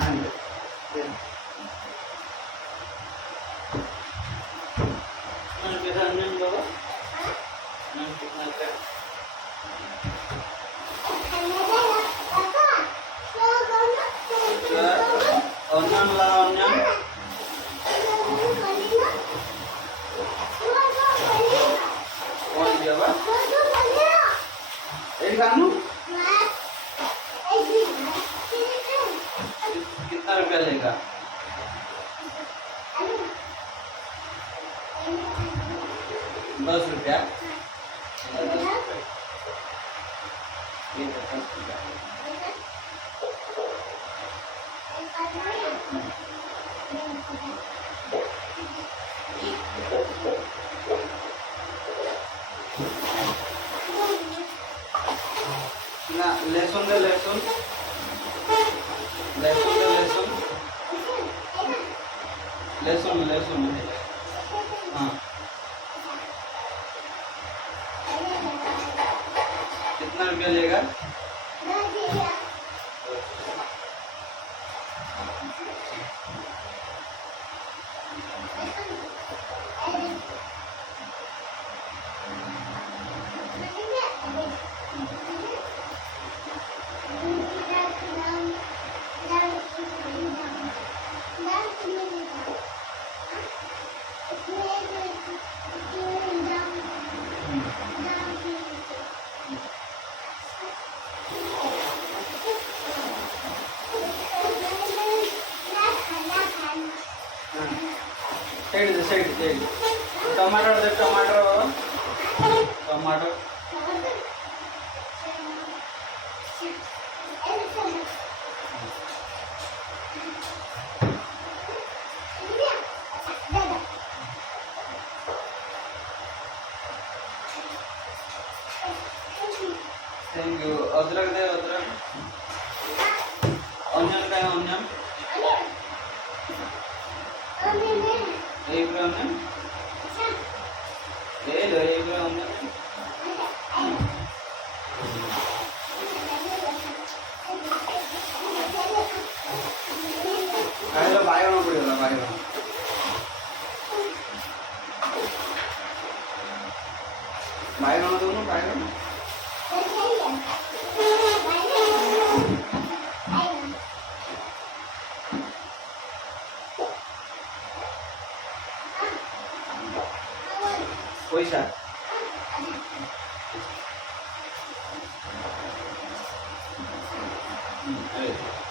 and kita onion bawa onion कितना का onion ला onion और दिया बा एक खानू कितना रुपया लेगा 10 रुपया ये 10 रुपया ना लहसुन दे लहसुन लहसुन दे लहसुन लहसुन लहसुन हाँ कितना रुपया लेगा सैड टमाटर दे टमाटर टमाटर थैंक यू अदरक दे अदरक ऑनियन का ऑनियन एक ग्राम है ले लो एक ग्राम है खाए लो बाय होना पड़ेगा बाय होना दोनों बाय होना पैसा अरे